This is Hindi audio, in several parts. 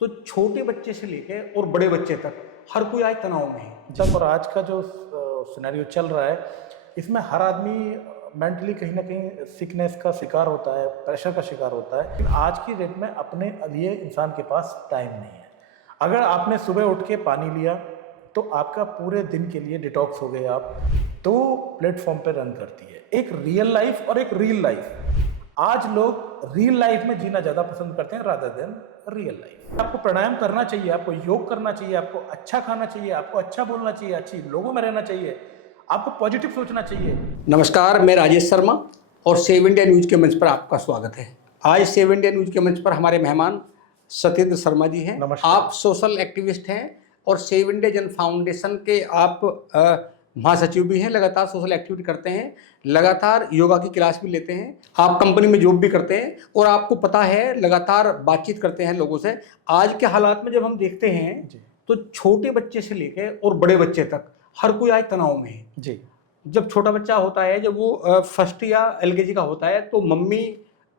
तो छोटे बच्चे से लेके और बड़े बच्चे तक हर कोई आज तनाव में है। जब और आज का जो सिनेरियो चल रहा है, इसमें हर आदमी मेंटली कहीं ना कहीं सिकनेस का शिकार होता है, प्रेशर का शिकार होता है। लेकिन आज की डेट में अपने लिए इंसान के पास टाइम नहीं है। अगर आपने सुबह उठ के पानी लिया तो आपका पूरे दिन के लिए डिटॉक्स हो गए। आप दो प्लेटफॉर्म पे रन करती है, एक रियल लाइफ और एक रील लाइफ। आज लोग रियल लाइफ में जीना ज़्यादा पसंद करते हैं रादर देन रियल लाइफ। आपको प्राणायाम करना चाहिए, आपको योग करना चाहिए, आपको अच्छा खाना चाहिए, आपको अच्छा बोलना चाहिए, अच्छी लोगों में रहना चाहिए, आपको पॉजिटिव सोचना चाहिए। नमस्कार, मैं राजेश शर्मा और सेव इंडिया न्यूज के मंच पर आपका स्वागत है। आज सेव इंडिया न्यूज के मंच पर हमारे मेहमान सत्येंद्र शर्मा जी हैं। आप सोशल एक्टिविस्ट हैं और सेव इंडिया जन फाउंडेशन के आप महासचिव भी हैं। लगातार सोशल एक्टिविटी करते हैं, लगातार योगा की क्लास भी लेते हैं, आप कंपनी में जॉब भी करते हैं और आपको पता है लगातार बातचीत करते हैं लोगों से। आज के हालात में जब हम देखते हैं तो छोटे बच्चे से लेके और बड़े बच्चे तक हर कोई आज तनाव में है जी। जब छोटा बच्चा होता है, जब वो फर्स्ट या एलकेजी का होता है, तो मम्मी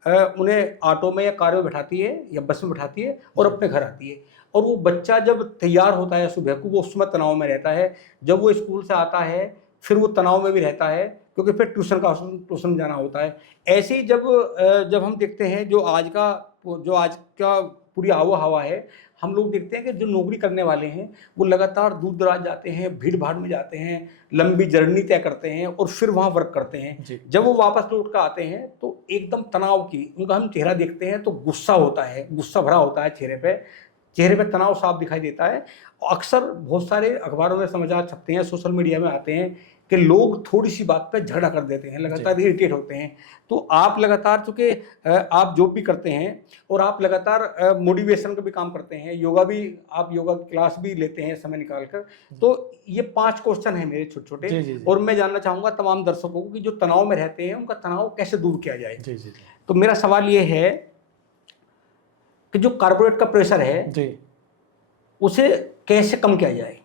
उन्हें ऑटो में या कार में बैठाती है या बस में बैठाती है और अपने घर आती है। और वो बच्चा जब तैयार होता है सुबह को, वो उस समय तनाव में रहता है। जब वो स्कूल से आता है फिर वो तनाव में भी रहता है, क्योंकि फिर ट्यूशन जाना होता है। ऐसे ही जब हम देखते हैं जो आज का पूरी आबो हवा है, हम लोग देखते हैं कि जो नौकरी करने वाले हैं वो लगातार दूर दराज जाते हैं, भीड़ भाड़ में जाते हैं, लंबी जर्नी तय करते हैं और फिर वहाँ वर्क करते हैं। जब वो वापस लौट कर आते हैं तो एकदम तनाव की उनका हम चेहरा देखते हैं तो गुस्सा होता है, गुस्सा भरा होता है चेहरे पे तनाव साफ दिखाई देता है। अक्सर बहुत सारे अखबारों में समाचार छपते हैं, सोशल मीडिया में आते हैं कि लोग थोड़ी सी बात पे झगड़ा कर देते हैं, लगातार इरिटेट होते हैं। तो आप लगातार, चूँकि आप जॉब भी करते हैं और आप लगातार मोटिवेशन का भी काम करते हैं, आप योगा की क्लास भी लेते हैं समय निकाल कर। तो ये 5 क्वेश्चन है मेरे छोटे छोटे, और मैं जानना चाहूँगा तमाम दर्शकों को कि जो तनाव में रहते हैं उनका तनाव कैसे दूर किया जाए। तो मेरा सवाल ये है कि जो कॉर्पोरेट का प्रेशर है उसे कैसे कम किया जाए।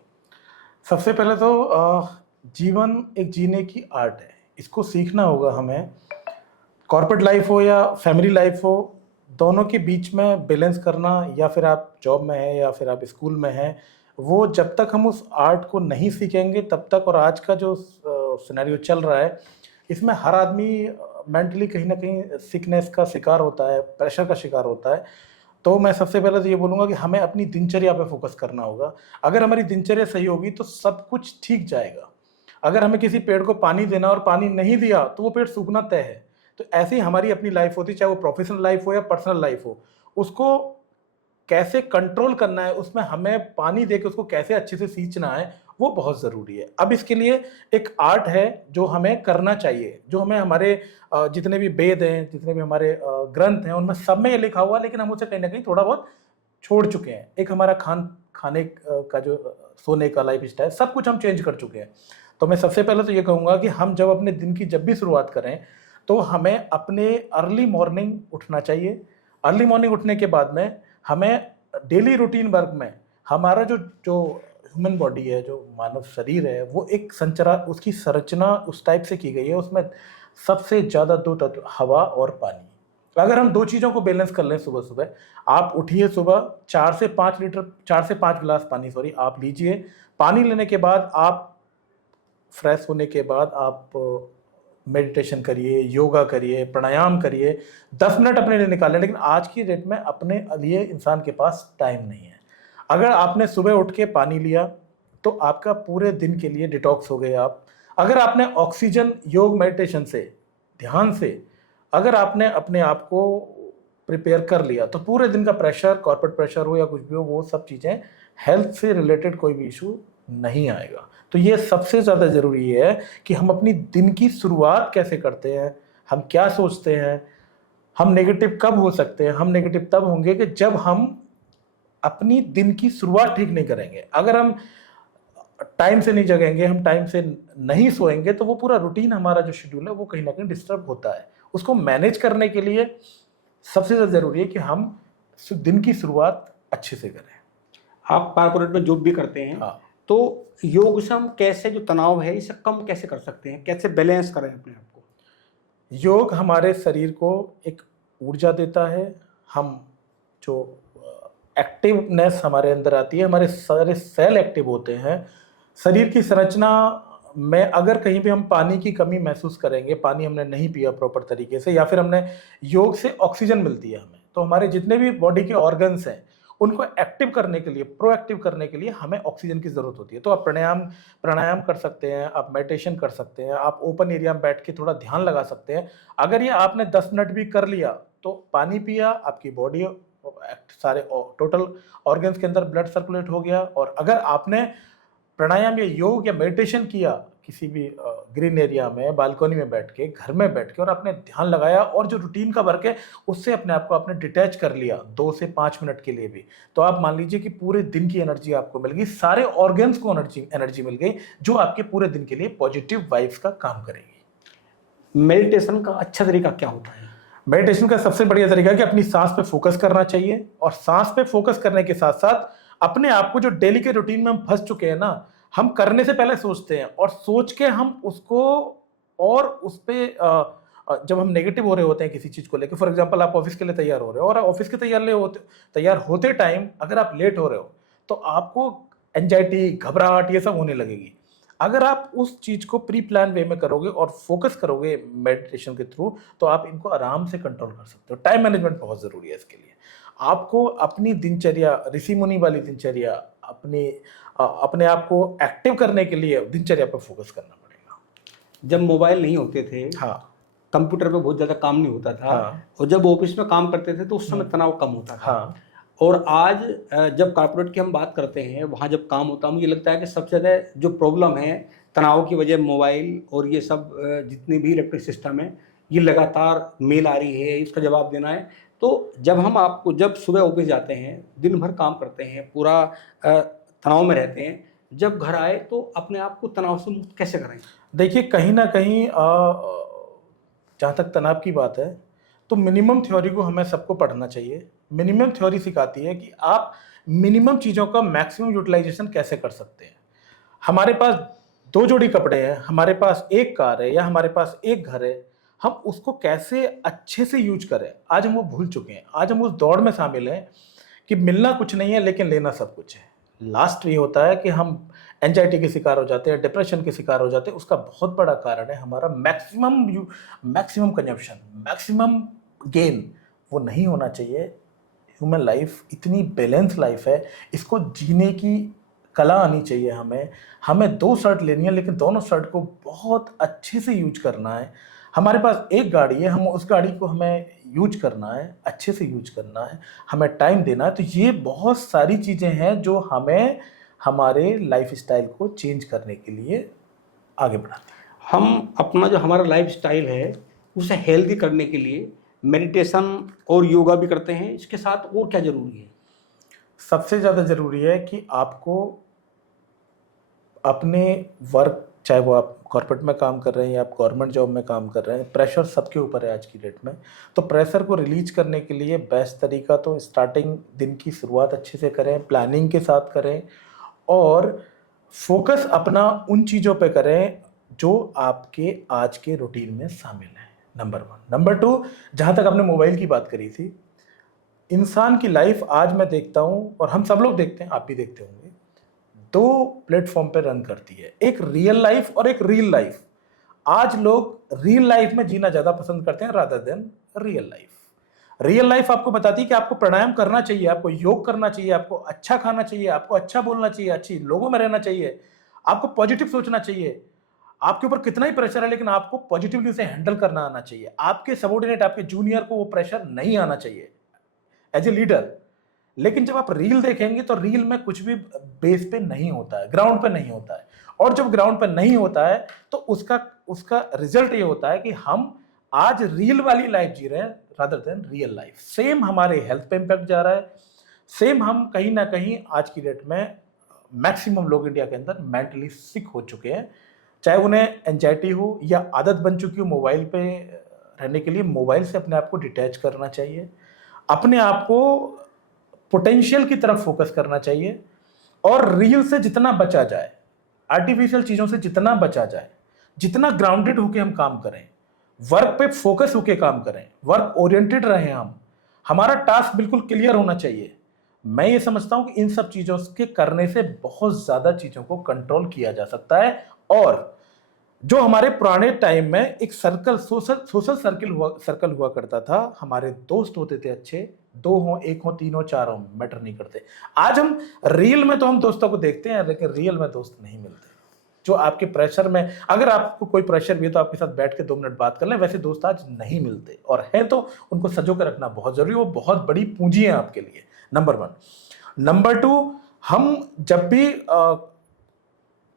सबसे पहले तो जीवन एक जीने की आर्ट है, इसको सीखना होगा हमें। कॉर्पोरेट लाइफ हो या फैमिली लाइफ हो, दोनों के बीच में बैलेंस करना, या फिर आप जॉब में हैं या फिर आप स्कूल में हैं, वो जब तक हम उस आर्ट को नहीं सीखेंगे तब तक। और आज का जो सिनेरियो चल रहा है, इसमें हर आदमी मेंटली कहीं ना कहीं सिकनेस का शिकार होता है, प्रेशर का शिकार होता है। तो मैं सबसे पहले तो ये बोलूँगा कि हमें अपनी दिनचर्या पे फोकस करना होगा। अगर हमारी दिनचर्या सही होगी तो सब कुछ ठीक जाएगा। अगर हमें किसी पेड़ को पानी देना और पानी नहीं दिया तो वो पेड़ सूखना तय है। तो ऐसे ही हमारी अपनी लाइफ होती है, चाहे वो प्रोफेशनल लाइफ हो या पर्सनल लाइफ हो। उसको कैसे कंट्रोल करना है, उसमें हमें पानी देके उसको कैसे अच्छे से सींचना है, वो बहुत ज़रूरी है। अब इसके लिए एक आर्ट है जो हमें करना चाहिए, जो हमें हमारे जितने भी वेद हैं, जितने भी हमारे ग्रंथ हैं, उनमें सब में ये लिखा हुआ है, लेकिन हम उसे कहीं ना कहीं थोड़ा बहुत छोड़ चुके हैं। एक हमारा खाने का जो सोने का लाइफ स्टाइल, सब कुछ हम चेंज कर चुके हैं। तो मैं सबसे पहले तो ये कहूँगा कि हम जब अपने दिन की जब भी शुरुआत करें तो हमें अपने अर्ली मॉर्निंग उठना चाहिए। अर्ली मॉर्निंग उठने के बाद में हमें डेली रूटीन वर्क में हमारा जो ह्यूमन बॉडी है, जो मानव शरीर है, वो एक उसकी संरचना उस टाइप से की गई है। उसमें सबसे ज़्यादा 2 तत्व, हवा और पानी। अगर हम 2 चीज़ों को बैलेंस कर लें, सुबह सुबह आप उठिए, सुबह 4 से 5 गिलास पानी आप लीजिए। पानी लेने के बाद आप फ्रेश होने के बाद आप मेडिटेशन करिए, योगा करिए, प्राणायाम करिए, 10 मिनट अपने लिए निकालें। लेकिन आज की डेट में अपने लिए इंसान के पास टाइम नहीं है। अगर आपने सुबह उठ के पानी लिया तो आपका पूरे दिन के लिए डिटॉक्स हो गए आप। अगर आपने ऑक्सीजन, योग, मेडिटेशन से, ध्यान से अगर आपने अपने आप को प्रिपेयर कर लिया तो पूरे दिन का प्रेशर, कॉर्पोरेट प्रेशर हो या कुछ भी हो, वो सब चीज़ें, हेल्थ से रिलेटेड कोई भी इशू नहीं आएगा। तो ये सबसे ज़्यादा ज़रूरी है कि हम अपनी दिन की शुरुआत कैसे करते हैं, हम क्या सोचते हैं। हम नेगेटिव कब हो सकते हैं? हम नेगेटिव तब होंगे कि जब हम अपनी दिन की शुरुआत ठीक नहीं करेंगे। अगर हम टाइम से नहीं जगेंगे, हम टाइम से नहीं सोएंगे, तो वो पूरा रूटीन हमारा जो शेड्यूल है वो कहीं ना कहीं डिस्टर्ब होता है। उसको मैनेज करने के लिए सबसे ज़्यादा ज़रूरी है कि हम दिन की शुरुआत अच्छे से करें। आप कॉर्पोरेट में जॉब भी करते हैं, हाँ। तो योग से हम कैसे जो तनाव है इसे कम कैसे कर सकते हैं, कैसे बैलेंस करें अपने आप को? योग हमारे शरीर को एक ऊर्जा देता है। हम जो एक्टिवनेस हमारे अंदर आती है, हमारे सारे सेल एक्टिव होते हैं। शरीर की संरचना में अगर कहीं भी हम पानी की कमी महसूस करेंगे, पानी हमने नहीं पिया प्रॉपर तरीके से, या फिर हमने योग से ऑक्सीजन मिलती है हमें, तो हमारे जितने भी बॉडी के ऑर्गन्स हैं उनको एक्टिव करने के लिए, प्रोएक्टिव करने के लिए हमें ऑक्सीजन की जरूरत होती है। तो आप प्राणायाम कर सकते हैं, आप मेडिटेशन कर सकते हैं, आप ओपन एरिया में बैठ के थोड़ा ध्यान लगा सकते हैं। अगर ये आपने 10 मिनट भी कर लिया तो पानी पिया, आपकी बॉडी सारे टोटल ऑर्गन्स के अंदर ब्लड सर्कुलेट हो गया। और अगर आपने प्राणायाम या योग या मेडिटेशन किया किसी भी ग्रीन एरिया में, बालकनी में बैठ के, घर में बैठ के, और आपने ध्यान लगाया और जो रूटीन का वर्क है उससे अपने आप को आपने डिटैच कर लिया 2 से 5 मिनट के लिए भी, तो आप मान लीजिए कि पूरे दिन की एनर्जी आपको मिल गई, सारे ऑर्गन्स को एनर्जी मिल गई जो आपके पूरे दिन के लिए पॉजिटिव वाइब्स का काम करेगी। मेडिटेशन का अच्छा तरीका क्या होता है? मेडिटेशन का सबसे बढ़िया तरीका है कि अपनी सांस पे फोकस करना चाहिए, और सांस पे फोकस करने के साथ साथ अपने आप को, जो डेली के रूटीन में हम फंस चुके हैं ना, हम करने से पहले सोचते हैं और सोच के हम उसको, और उस पे जब हम नेगेटिव हो रहे होते हैं किसी चीज को लेकर, फॉर एग्जांपल आप ऑफिस के लिए तैयार हो रहे हो और ऑफिस के तैयार होते टाइम अगर आप लेट हो रहे हो तो आपको एंजाइटी, घबराहट, ये सब होने लगेगी। अगर आप उस चीज को प्री प्लान वे में करोगे और फोकस करोगे मेडिटेशन के थ्रू, तो आप इनको आराम से कंट्रोल कर सकते हो। टाइम मैनेजमेंट बहुत जरूरी है इसके लिए। आपको अपनी दिनचर्या, ऋषि मुनि वाली दिनचर्या, अपने आप को एक्टिव करने के लिए दिनचर्या पर फोकस करना पड़ेगा। जब मोबाइल नहीं होते थे, हाँ, कंप्यूटर पे बहुत ज़्यादा काम नहीं होता था, हाँ, और जब ऑफिस में काम करते थे तो उस समय तनाव कम होता था। हाँ, और आज जब कॉर्पोरेट की हम बात करते हैं, वहाँ जब काम होता है, मुझे लगता है कि सबसे ज़्यादा जो प्रॉब्लम है तनाव की वजह मोबाइल और ये सब जितने भी इलेक्ट्रिक सिस्टम है, ये लगातार मेल आ रही है, इसका जवाब देना है। तो जब सुबह ऑफिस जाते हैं, दिन भर काम करते हैं, पूरा तनाव में रहते हैं, जब घर आए तो अपने आप को तनाव से मुक्त कैसे करें? देखिए कहीं ना कहीं जहाँ तक तनाव की बात है, तो मिनिमम थ्योरी को हमें सबको पढ़ना चाहिए। मिनिमम थ्योरी सिखाती है कि आप मिनिमम चीज़ों का मैक्सिमम यूटिलाइजेशन कैसे कर सकते हैं। हमारे पास 2 जोड़ी कपड़े हैं, हमारे पास 1 कार है, या हमारे पास 1 घर है, हम उसको कैसे अच्छे से यूज करें, आज हम वो भूल चुके हैं। आज हम उस दौड़ में शामिल हैं कि मिलना कुछ नहीं है लेकिन लेना सब कुछ है। लास्ट ये होता है कि हम एंजाइटी के शिकार हो जाते हैं, डिप्रेशन के शिकार हो जाते हैं। उसका बहुत बड़ा कारण है हमारा मैक्सिमम कंजप्शन, मैक्सिमम गेन। वो नहीं होना चाहिए। ह्यूमन लाइफ इतनी बैलेंस लाइफ है, इसको जीने की कला आनी चाहिए हमें 2 शर्ट लेनी है, लेकिन दोनों शर्ट को बहुत अच्छे से यूज करना है। हमारे पास 1 गाड़ी है, हम उस गाड़ी को हमें यूज करना है, अच्छे से यूज करना है, हमें टाइम देना है। तो ये बहुत सारी चीज़ें हैं जो हमें हमारे लाइफ स्टाइल को चेंज करने के लिए आगे बढ़ाती हैं। हम अपना जो हमारा लाइफ स्टाइल है उसे हेल्दी करने के लिए मेडिटेशन और योगा भी करते हैं, इसके साथ और क्या ज़रूरी है? सबसे ज़्यादा ज़रूरी है कि आपको अपने वर्क, चाहे वो आप कॉर्पोरेट में काम कर रहे हैं या आप गवर्नमेंट जॉब में काम कर रहे हैं, प्रेशर सबके ऊपर है आज की डेट में। तो प्रेशर को रिलीज करने के लिए बेस्ट तरीका तो स्टार्टिंग, दिन की शुरुआत अच्छे से करें, प्लानिंग के साथ करें, और फोकस अपना उन चीज़ों पे करें जो आपके आज के रूटीन में शामिल हैं। नंबर 1। नंबर 2, जहाँ तक आपने मोबाइल की बात करी थी, इंसान की लाइफ आज मैं देखता हूँ और हम सब लोग देखते हैं, आप भी देखते होंगे, 2 प्लेटफॉर्म पे रन करती है, एक रियल लाइफ और एक रील लाइफ। आज लोग रियल लाइफ में जीना ज्यादा पसंद करते हैं rather than real life. Real life आपको बताती है कि आपको प्राणायाम करना चाहिए, आपको योग करना चाहिए, आपको अच्छा खाना चाहिए, आपको अच्छा बोलना चाहिए, अच्छी लोगों में रहना चाहिए, आपको पॉजिटिव सोचना चाहिए। आपके ऊपर कितना ही प्रेशर है लेकिन आपको पॉजिटिवली उसे हैंडल करना आना चाहिए। आपके सबॉर्डिनेट, आपके जूनियर को वो प्रेशर नहीं आना चाहिए एज ए लीडर। लेकिन जब आप रील देखेंगे तो रील में कुछ भी बेस पे नहीं होता है, ग्राउंड पे नहीं होता है। और जब ग्राउंड पे नहीं होता है तो उसका रिजल्ट ये होता है कि हम आज रील वाली लाइफ जी रहे हैं rather than real life. Same हमारे हेल्थ पे इम्पैक्ट जा रहा है, सेम हम कहीं ना कहीं आज की डेट में मैक्सिमम लोग इंडिया के अंदर मेंटली सिक हो चुके हैं। चाहे उन्हें एंजाइटी हो या आदत बन चुकी हो मोबाइल पे रहने के लिए, मोबाइल से अपने आप को डिटैच करना चाहिए, अपने आप को पोटेंशियल की तरफ फोकस करना चाहिए, और रील से जितना बचा जाए, आर्टिफिशियल चीज़ों से जितना बचा जाए, जितना ग्राउंडेड होके हम काम करें, वर्क पे फोकस होके काम करें, वर्क ओरिएंटेड रहें हम। हमारा टास्क बिल्कुल क्लियर होना चाहिए। मैं ये समझता हूं कि इन सब चीजों के करने से बहुत ज्यादा चीजों को कंट्रोल किया जा सकता है। और जो हमारे पुराने टाइम में एक सोशल सर्कल हुआ करता था, हमारे दोस्त होते थे अच्छे, 2 हो, 1 हो, 3 हो, 4 हो, मैटर नहीं करते। आज हम रील में तो हम दोस्तों को देखते हैं, लेकिन रियल में दोस्त नहीं मिलते। जो आपके प्रेशर में, अगर आपको कोई प्रेशर भी है तो आपके साथ बैठ के 2 मिनट बात कर लें, वैसे दोस्त आज नहीं मिलते, और है तो उनको सजो के रखना बहुत जरूरी है। वो बहुत बड़ी पूंजी है आपके लिए, नंबर 1। नंबर 2, हम जब भी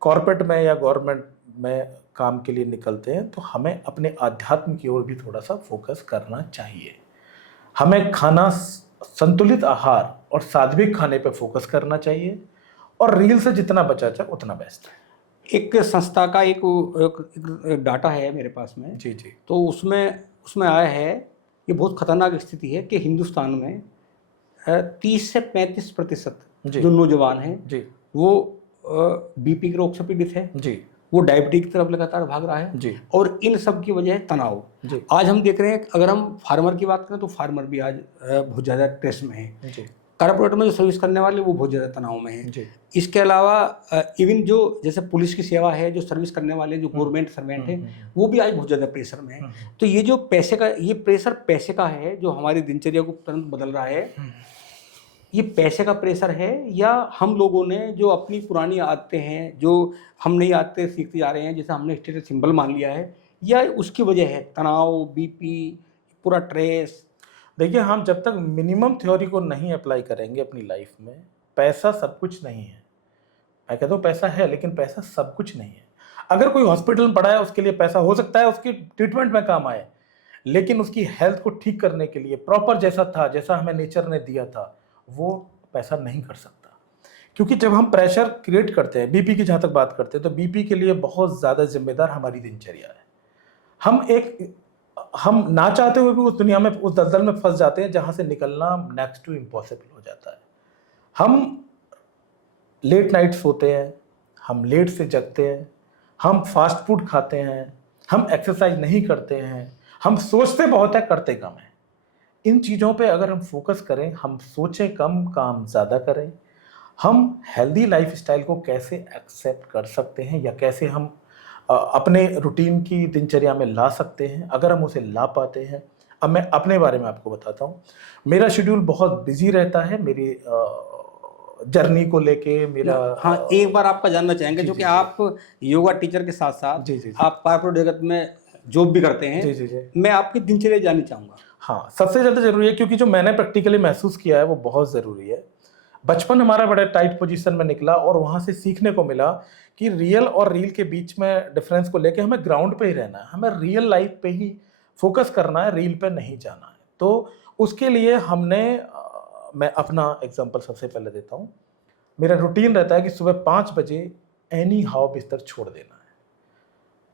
कॉर्पोरेट में या गवर्नमेंट में काम के लिए निकलते हैं तो हमें अपने आध्यात्म की ओर भी थोड़ा सा फोकस करना चाहिए। हमें संतुलित आहार और सात्विक खाने पे फोकस करना चाहिए, और रील से जितना बचा जाए उतना बेस्ट है। एक संस्था का एक डाटा है मेरे पास में, जी जी। तो उसमें आया है, ये बहुत खतरनाक स्थिति है कि हिंदुस्तान में 30 से 35% जी। जो नौजवान हैं जी वो बीपी के रोग से पीड़ित है, जी वो डायबिटीज की तरफ लगातार भाग रहा है, जी और इन सब की वजह है तनाव। जी आज हम देख रहे हैं, अगर हम फार्मर की बात करें तो फार्मर भी आज बहुत ज़्यादा स्ट्रेस में है। जी कॉर्पोरेट में जो सर्विस करने वाले वो बहुत ज़्यादा तनाव में हैं। जी इसके अलावा इवन जो जैसे पुलिस की सेवा है, जो सर्विस करने वाले जो गवर्नमेंट सर्वेंट हैं, वो भी आज बहुत ज़्यादा प्रेशर में है। तो ये जो ये प्रेशर पैसे का है जो हमारी दिनचर्या को तुरंत बदल रहा है, ये पैसे का प्रेशर है, या हम लोगों ने जो अपनी पुरानी आदतें हैं, जो हम नई आदतें सीखते जा रहे हैं, जैसे हमने स्टेटस सिंबल मान लिया है, या उसकी वजह है तनाव, बीपी, पूरा स्ट्रेस? देखिए, हम जब तक मिनिमम थ्योरी को नहीं अप्लाई करेंगे अपनी लाइफ में, पैसा सब कुछ नहीं है। मैं कहता हूँ पैसा है, लेकिन पैसा सब कुछ नहीं है। अगर कोई हॉस्पिटल में पड़ा है, उसके लिए पैसा हो सकता है उसकी ट्रीटमेंट में काम आए, लेकिन उसकी हेल्थ को ठीक करने के लिए प्रॉपर जैसा हमें नेचर ने दिया था, वो पैसा नहीं कर सकता। क्योंकि जब हम प्रेशर क्रिएट करते हैं, बीपी की जहाँ तक बात करते हैं, तो बीपी के लिए बहुत ज़्यादा जिम्मेदार हमारी दिनचर्या है। हम ना चाहते हुए भी उस दुनिया में, उस दलदल में फंस जाते हैं जहाँ से निकलना नेक्स्ट टू इम्पॉसिबल हो जाता है। हम लेट नाइट सोते हैं, हम लेट से जगते हैं, हम फास्ट फूड खाते हैं, हम एक्सरसाइज नहीं करते हैं, हम सोचते बहुत है, करते कम है। इन चीज़ों पे अगर हम फोकस करें, हम सोचें कम, काम ज़्यादा करें, हम हेल्दी लाइफस्टाइल को कैसे एक्सेप्ट कर सकते हैं, या कैसे हम अपने रूटीन की दिनचर्या में ला सकते हैं, अगर हम उसे ला पाते हैं। अब मैं अपने बारे में आपको बताता हूँ। मेरा शेड्यूल बहुत बिजी रहता है, मेरी जर्नी को लेके मेरा। हाँ, एक बार आपका जानना चाहेंगे, जो कि आप योगा टीचर के साथ साथ जी आप कॉर्पोरेट जगत में जॉब भी करते हैं। जी। मैं आपकी दिनचर्या जाननी चाहूँगा। हाँ, सबसे ज़्यादा ज़रूरी है, क्योंकि जो मैंने प्रैक्टिकली महसूस किया है वो बहुत ज़रूरी है। बचपन हमारा बड़े टाइट पोजीशन में निकला, और वहाँ से सीखने को मिला कि रियल और रील के बीच में डिफरेंस को लेके हमें ग्राउंड पे ही रहना है, हमें रियल लाइफ पे ही फोकस करना है, रील पे नहीं जाना है। तो उसके लिए मैं अपना एग्जांपल सबसे पहले देता हूँ। मेरा रूटीन रहता है कि सुबह 5 बजे एनी हाउ बिस्तर छोड़ देना है।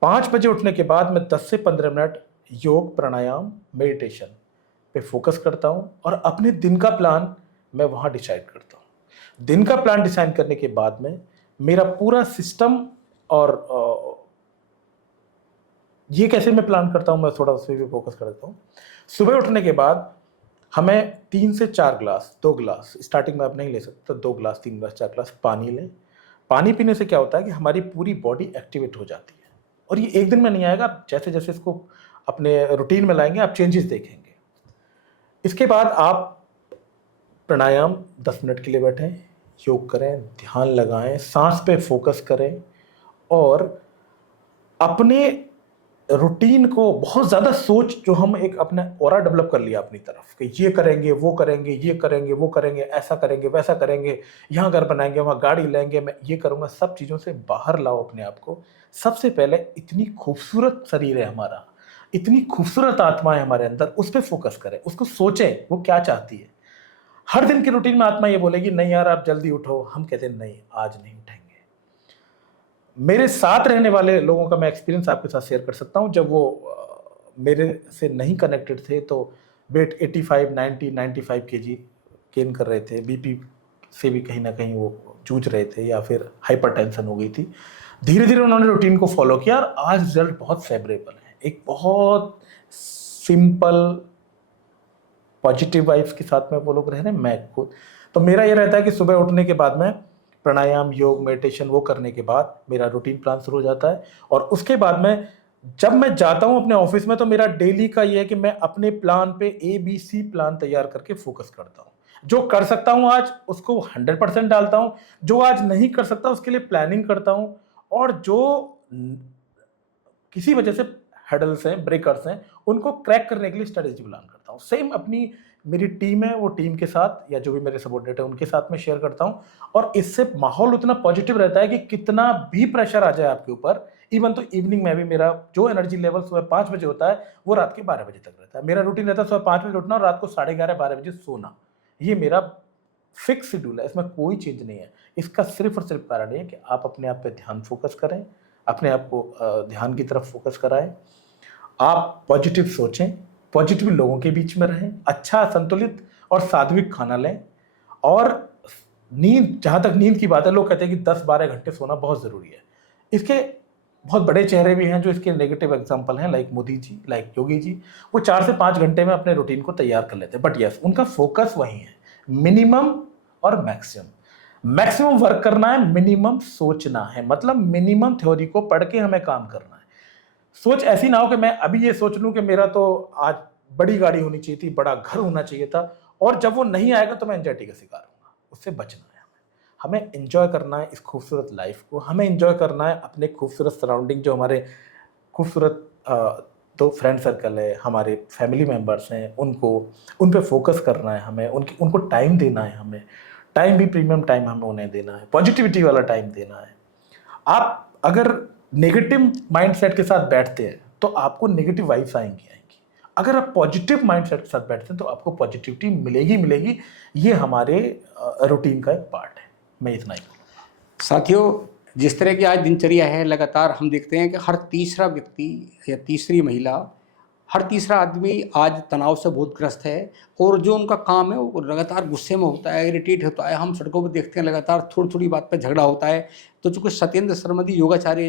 5 बजे उठने के बाद मैं 10 से 15 मिनट योग, प्राणायाम, मेडिटेशन पे फोकस करता हूँ, और अपने दिन का प्लान मैं वहाँ डिसाइड करता हूँ। दिन का प्लान डिसाइड करने के बाद में मेरा पूरा सिस्टम, और ये कैसे मैं प्लान करता हूँ, मैं थोड़ा उस पर भी फोकस करता हूँ। सुबह उठने के बाद हमें 3 से 4 ग्लास, 2 ग्लास, स्टार्टिंग में आप नहीं ले सकते, 2 ग्लास, 3 ग्लास, 4 ग्लास पानी लें। पानी पीने से क्या होता है कि हमारी पूरी बॉडी एक्टिवेट हो जाती है, और ये एक दिन में नहीं आएगा। आप जैसे जैसे इसको अपने रूटीन में लाएंगे, आप चेंजेस देखेंगे। इसके बाद आप प्राणायाम 10 मिनट के लिए बैठें, योग करें, ध्यान लगाएं, सांस पे फोकस करें, और अपने रूटीन को बहुत ज़्यादा जो हम एक अपना ऑरा डेवलप कर लिया अपनी तरफ कि ये करेंगे, वो करेंगे, ये करेंगे, वो करेंगे, ऐसा करेंगे, वैसा करेंगे, यहाँ घर बनाएंगे, वहाँ गाड़ी लेंगे, मैं ये करूँगा, सब चीज़ों से बाहर लाओ अपने आप को। सबसे पहले इतनी खूबसूरत शरीर है हमारा, इतनी खूबसूरत आत्मा है हमारे अंदर, उस पर फोकस करें, उसको सोचें वो क्या चाहती है। हर दिन की रूटीन में आत्मा ये बोलेगी नहीं यार आप जल्दी उठो, हम कहते हैं नहीं, आज नहीं उठेंगे। मेरे साथ रहने वाले लोगों का मैं एक्सपीरियंस आपके साथ शेयर कर सकता हूँ। जब वो मेरे से नहीं कनेक्टेड थे तो वेट 85, 90, 95 केजी गेन कर रहे थे, बीपी से भी कहीं ना कहीं वो जूझ रहे थे, या फिर हाइपरटेंशन हो गई थी। धीरे धीरे उन्होंने रूटीन को फॉलो किया, और आज रिजल्ट बहुत फेवरेबल है। एक बहुत सिंपल पॉजिटिव वाइब्स के साथ में वो लोग रह रहे हैं। मैं खुद तो मेरा ये रहता है कि सुबह उठने के बाद में प्राणायाम, योग, मेडिटेशन वो करने के बाद मेरा रूटीन प्लान शुरू हो जाता है। और उसके बाद में जब मैं जाता हूं अपने ऑफिस में, तो मेरा डेली का ये है कि मैं अपने प्लान पे ABC प्लान तैयार करके फोकस करता हूं। जो कर सकता हूं आज उसको 100% डालता हूं, जो आज नहीं कर सकता उसके लिए प्लानिंग करता हूं, और जो किसी वजह से हडल्स हैं, ब्रेकर्स हैं, उनको क्रैक करने के लिए स्ट्रेटेजी प्लान करता हूँ। सेम अपनी मेरी टीम है, वो टीम के साथ या जो भी मेरे सबॉर्डिनेट है उनके साथ में शेयर करता हूँ। और इससे माहौल उतना पॉजिटिव रहता है कि कितना भी प्रेशर आ जाए आपके ऊपर, इवन तो इवनिंग में भी मेरा जो एनर्जी लेवल सुबह 5 बजे होता है वो रात के 12 बजे तक रहता है। मेरा रूटीन रहता है सुबह 5 बजे उठना और रात को 11:30-12 बजे सोना। ये मेरा फिक्स शेड्यूल है, इसमें कोई चेंज नहीं है। इसका सिर्फ और सिर्फ कारण ये है कि आप अपने आप पे ध्यान फोकस करें, अपने आप को ध्यान की तरफ फोकस कराएं, आप पॉजिटिव सोचें, पॉजिटिव लोगों के बीच में रहें, अच्छा संतुलित और सात्विक खाना लें, और नींद, जहाँ तक नींद की बात है, लोग कहते हैं कि 10-12 घंटे सोना बहुत ज़रूरी है। इसके बहुत बड़े चेहरे भी हैं जो इसके नेगेटिव एग्जाम्पल हैं, लाइक मोदी जी, लाइक योगी जी। वो 4 से 5 घंटे में अपने रूटीन को तैयार कर लेते हैं, बट यस, उनका फोकस वही है, मिनिमम और मैक्सिमम। मैक्सिमम वर्क करना है, मिनिमम सोचना है, मतलब मिनिमम थ्योरी को पढ़ के हमें काम करना है। सोच ऐसी ना हो कि मैं अभी ये सोच लूं कि मेरा तो आज बड़ी गाड़ी होनी चाहिए थी, बड़ा घर होना चाहिए था, और जब वो नहीं आएगा तो मैं एंजाइटी का शिकार होऊंगा। उससे बचना है हमें एंजॉय करना है इस खूबसूरत लाइफ को, हमें एंजॉय करना है अपने खूबसूरत सराउंडिंग, जो हमारे खूबसूरत तो फ्रेंड सर्कल है, हमारे फैमिली मेम्बर्स हैं, उन पे फोकस करना है हमें, उनको टाइम देना है हमें। टाइम भी प्रीमियम टाइम हमें उन्हें देना है, पॉजिटिविटी वाला टाइम देना है। आप अगर नेगेटिव माइंडसेट के साथ बैठते हैं तो आपको नेगेटिव वाइब्स आएंगी। अगर आप पॉजिटिव माइंडसेट के साथ बैठते हैं तो आपको पॉजिटिविटी मिलेगी। ये हमारे रूटीन का एक पार्ट है। मैं इतना ही कहूँगा। साथियों, जिस तरह की आज दिनचर्या है, लगातार हम देखते हैं कि हर तीसरा व्यक्ति या तीसरी महिला, हर तीसरा आदमी आज तनाव से बहुत ग्रस्त है, और जो उनका काम है वो लगातार गुस्से में होता है, इरिटेट होता है। हम सड़कों पर देखते हैं लगातार थोड़ी थोड़ी बात पर झगड़ा होता है। तो चूँकि सत्येंद्र शर्मा जी योगाचार्य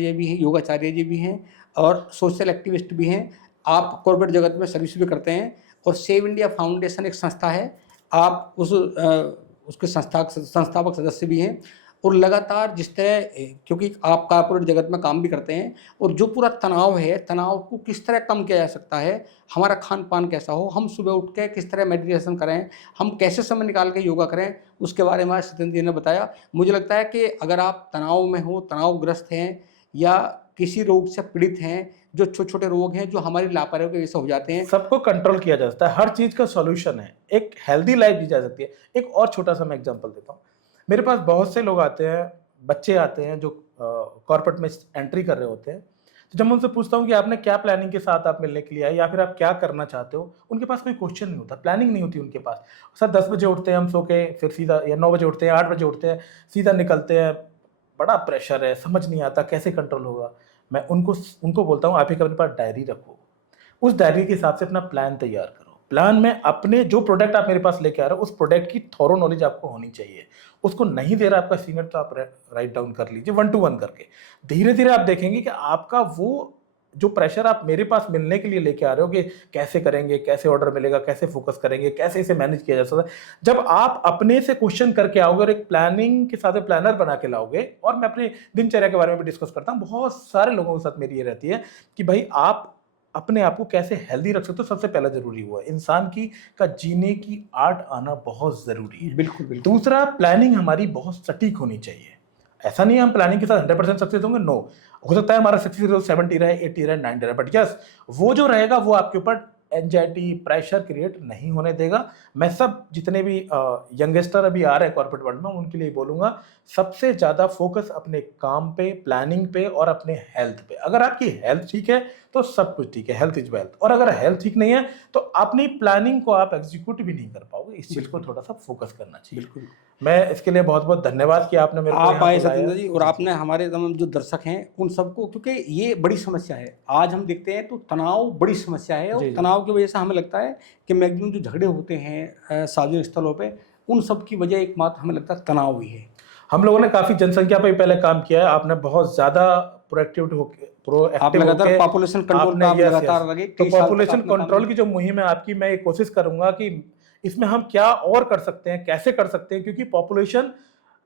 जी भी हैं और सोशल एक्टिविस्ट भी हैं। आप कॉर्पोरेट जगत में सर्विस भी करते हैं, और सेव इंडिया फाउंडेशन एक संस्था है, आप उसके संस्थापक सदस्य भी हैं। और लगातार जिस तरह, क्योंकि आप कॉर्पोरेट जगत में काम भी करते हैं, और जो पूरा तनाव है, तनाव को किस तरह कम किया जा सकता है, हमारा खान पान कैसा हो, हम सुबह उठ के किस तरह मेडिटेशन करें, हम कैसे समय निकाल के योगा करें, उसके बारे में आज सत्येंद्र जी ने बताया। मुझे लगता है कि अगर आप तनाव में हो, तनावग्रस्त हैं, या किसी रोग से पीड़ित हैं, जो छोटे छोटे रोग हैं जो हमारी लापरवाही की वजह से हो जाते हैं, सबको कंट्रोल किया जा सकता है, हर चीज का सॉल्यूशन है, एक हेल्दी लाइफ जी जा सकती है। एक और छोटा सा मैं एग्जांपल देता हूँ। मेरे पास बहुत से लोग आते हैं, बच्चे आते हैं जो कॉर्पोरेट में एंट्री कर रहे होते हैं। तो जब मैं उनसे पूछता हूँ कि आपने क्या प्लानिंग के साथ आप मिलने के लिए आए, या फिर आप क्या करना चाहते हो, उनके पास कोई क्वेश्चन नहीं होता, प्लानिंग नहीं होती उनके पास। सर 10 बजे उठते हैं हम सो के, फिर सीधा, या 9 बजे उठते हैं, 8 बजे उठते हैं, सीधा निकलते हैं, बड़ा प्रेशर है, समझ नहीं आता कैसे कंट्रोल होगा। मैं उनको बोलता हूँ, आप एक अपने पास डायरी रखो, उस डायरी के हिसाब से अपना प्लान तैयार करो। प्लान में अपने जो प्रोडक्ट आप मेरे पास लेके आ रहे हो, उस प्रोडक्ट की थॉरो नॉलेज आपको होनी चाहिए। उसको नहीं दे रहा आपका सीनियर, तो आप राइट डाउन कर लीजिए 1 to 1 करके। धीरे धीरे आप देखेंगे कि आपका वो जो प्रेशर आप मेरे पास मिलने के लिए लेके आ रहे हो कि कैसे करेंगे, कैसे ऑर्डर मिलेगा, कैसे फोकस करेंगे, कैसे इसे मैनेज किया जा सकता है, जब आप अपने से क्वेश्चन करके आओगे और एक प्लानिंग के साथ प्लानर बना के लाओगे। और मैं अपनी दिनचर्या के बारे में भी डिस्कस करता हूँ, बहुत सारे लोगों के साथ मेरी ये रहती है कि भाई आप अपने आप को कैसे हेल्दी रख सकते हो। सबसे पहला जरूरी हुआ इंसान की का जीने की आर्ट आना बहुत जरूरी है। बिल्कुल बिल्कुल। दूसरा, प्लानिंग हमारी बहुत सटीक होनी चाहिए। ऐसा नहीं है हम प्लानिंग के साथ 100% सक्सेस होंगे, नो। हो सकता है हमारा सक्सेस रेट 70 रहे, 80 रहे, 90 रहे, बट यस, वो जो रहेगा वो आपके ऊपर एंजाइटी, प्रेशर क्रिएट नहीं होने देगा। मैं सब जितने भी यंगस्टर अभी आ रहे हैं कॉर्पोरेट वर्ल्ड में, उनके लिए बोलूंगा, सबसे ज्यादा फोकस अपने काम पे, प्लानिंग पे और अपने हेल्थ पे। अगर आपकी हेल्थ ठीक है तो सब कुछ ठीक है, हेल्थ इज वेल्थ। और अगर हेल्थ ठीक नहीं है तो अपनी प्लानिंग को आप एग्जीक्यूट भी नहीं कर पाओगे। इस चीज को थोड़ा सा फोकस करना चाहिए। बिल्कुल। मैं इसके लिए बहुत बहुत धन्यवाद कि आपने मेरे को आप यहाँ आए बुलाया। सत्येंद्र जी, और आपने हमारे तमाम जो दर्शक हैं उन सबको, क्योंकि ये बड़ी समस्या है आज हम देखते हैं, तो तनाव बड़ी समस्या है। और जी, जी। तनाव की वजह से हमें लगता है कि मैक्सिमम जो झगड़े होते हैं सार्वजनिक स्थलों पे, उन सब की वजह एकमात्र हमें लगता है तनाव ही है। हम लोगों ने काफी जनसंख्या पे पहले काम किया है, आपने बहुत ज्यादा आप लगातार पॉपुलेशन कंट्रोल पे आप लगातार लगे, तो कई साल तक पॉपुलेशन आपने काम कंट्रोल की जो मुहिम है आपकी, मैं ये कोशिश करूंगा कि इसमें हम क्या और कर सकते हैं, कैसे कर सकते हैं, क्योंकि पॉपुलेशन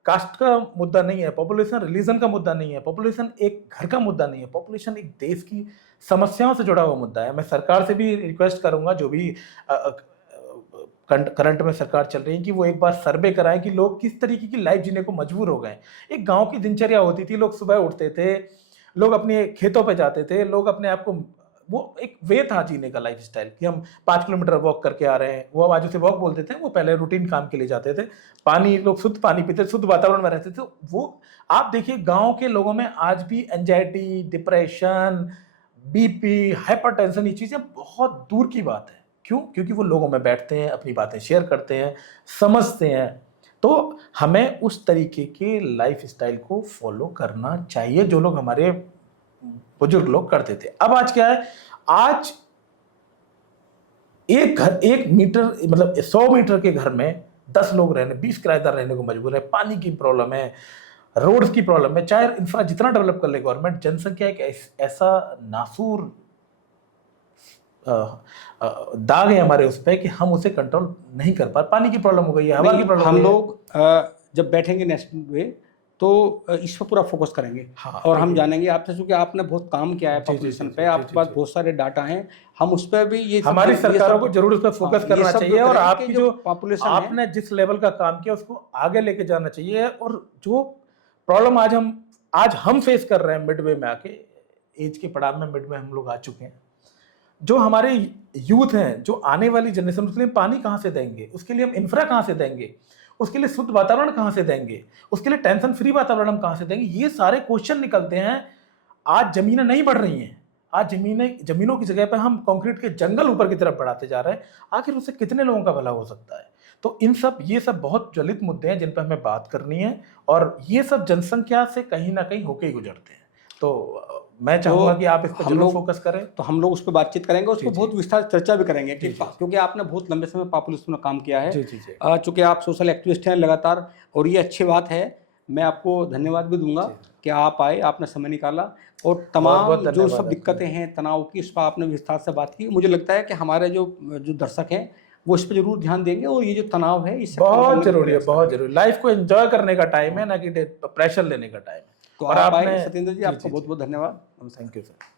कास्ट का मुद्दा नहीं है, पॉपुलेशन रिलीजन का मुद्दा नहीं है, पॉपुलेशन एक घर का मुद्दा नहीं है, पॉपुलेशन एक देश की समस्याओं से जुड़ा हुआ मुद्दा है। मैं सरकार से भी रिक्वेस्ट करूंगा, जो भी करंट में सरकार चल रही है, कि वो एक बार सर्वे कराएं कि लोग किस तरीके की लाइफ जीने को मजबूर हो गए। एक गांव की दिनचर्या होती थी, लोग सुबह उठते थे, लोग अपने खेतों पे जाते थे, लोग अपने आप को, वो एक वे था जीने का लाइफ स्टाइल, कि हम 5 किलोमीटर वॉक करके आ रहे हैं। वो आज उसे वॉक बोलते थे, वो पहले रूटीन काम के लिए जाते थे। पानी, लोग शुद्ध पानी पीते, शुद्ध वातावरण में रहते थे। वो आप देखिए, गांव के लोगों में आज भी एंजाइटी, डिप्रेशन, बीपी, हाइपरटेंशन, ये चीजें बहुत दूर की बात है। क्यों? क्योंकि वो लोगों में बैठते हैं, अपनी बातें शेयर करते हैं, समझते हैं। तो हमें उस तरीके के लाइफ स्टाइल को फॉलो करना चाहिए जो लोग हमारे बुजुर्ग लोग करते थे। अब आज क्या है, आज एक घर, 1 मीटर, मतलब 100 मीटर के घर में 10 लोग रहने, 20 किराएदार रहने को मजबूर है। पानी की प्रॉब्लम है, रोड्स की प्रॉब्लम है। चाहे इंफ्रा जितना डेवलप कर ले गवर्नमेंट, जनसंख्या एक ऐसा नासूर दाग है हमारे उस पर कि हम उसे कंट्रोल नहीं कर पा। पानी की प्रॉब्लम हो गई है, हवा की प्रॉब्लम। हम लोग जब बैठेंगे नेक्स्ट में तो इस पर पूरा फोकस करेंगे। हाँ, और हम जानेंगे आपसे, क्योंकि आपने बहुत काम किया है पॉपुलेशन पे, आपके पास बहुत सारे डाटा हैं, हम उस पर भी ये हमारी सरकारों को जरूर उस पर फोकस करना चाहिए, और आपकी जो पॉपुलेशन आपने जिस लेवल का काम किया उसको आगे लेके जाना चाहिए। और जो प्रॉब्लम आज हम फेस कर रहे हैं मिडवे में आके, एज के पड़ाव में मिडवे हम लोग आ चुके हैं, जो हमारे यूथ हैं, जो आने वाली जनरेशन, उसके लिए पानी कहाँ से देंगे, उसके लिए हम इंफ्रा कहाँ से देंगे, उसके लिए शुद्ध वातावरण कहाँ से देंगे, उसके लिए टेंशन फ्री वातावरण हम कहाँ से देंगे, ये सारे क्वेश्चन निकलते हैं। आज जमीनें नहीं बढ़ रही हैं, आज जमीनों की जगह पर हम कंक्रीट के जंगल ऊपर की तरफ बढ़ाते जा रहे हैं। आखिर उससे कितने लोगों का भला हो सकता है? तो ये सब बहुत ज्वलित मुद्दे हैं जिन पर हमें बात करनी है, और ये सब जनसंख्या से कहीं ना कहीं होके ही गुजरते हैं। तो मैं चाहूंगा कि आप इस पर जरूर फोकस करें। तो हम लोग उस पर बातचीत करेंगे, उस पर बहुत विस्तार चर्चा भी करेंगे, क्योंकि आपने बहुत लंबे समय पॉपुलेशन में काम किया है, चूंकि आप सोशल एक्टिविस्ट हैं लगातार, और ये अच्छी बात है। मैं आपको धन्यवाद भी दूंगा कि आप आए, आपने समय निकाला, और तमाम जो सब दिक्कतें हैं तनाव की, उस पर आपने विस्तार से बात की। मुझे लगता है कि हमारे जो दर्शक हैं वो इस पर जरूर ध्यान देंगे, और ये जो तनाव है इससे बहुत जरूरी है, बहुत जरूरी। लाइफ को एंजॉय करने का टाइम है, ना कि प्रेशर लेने का टाइम है। तो आप आए सत्येंद्र जी, आपका बहुत बहुत धन्यवाद। Thank you sir.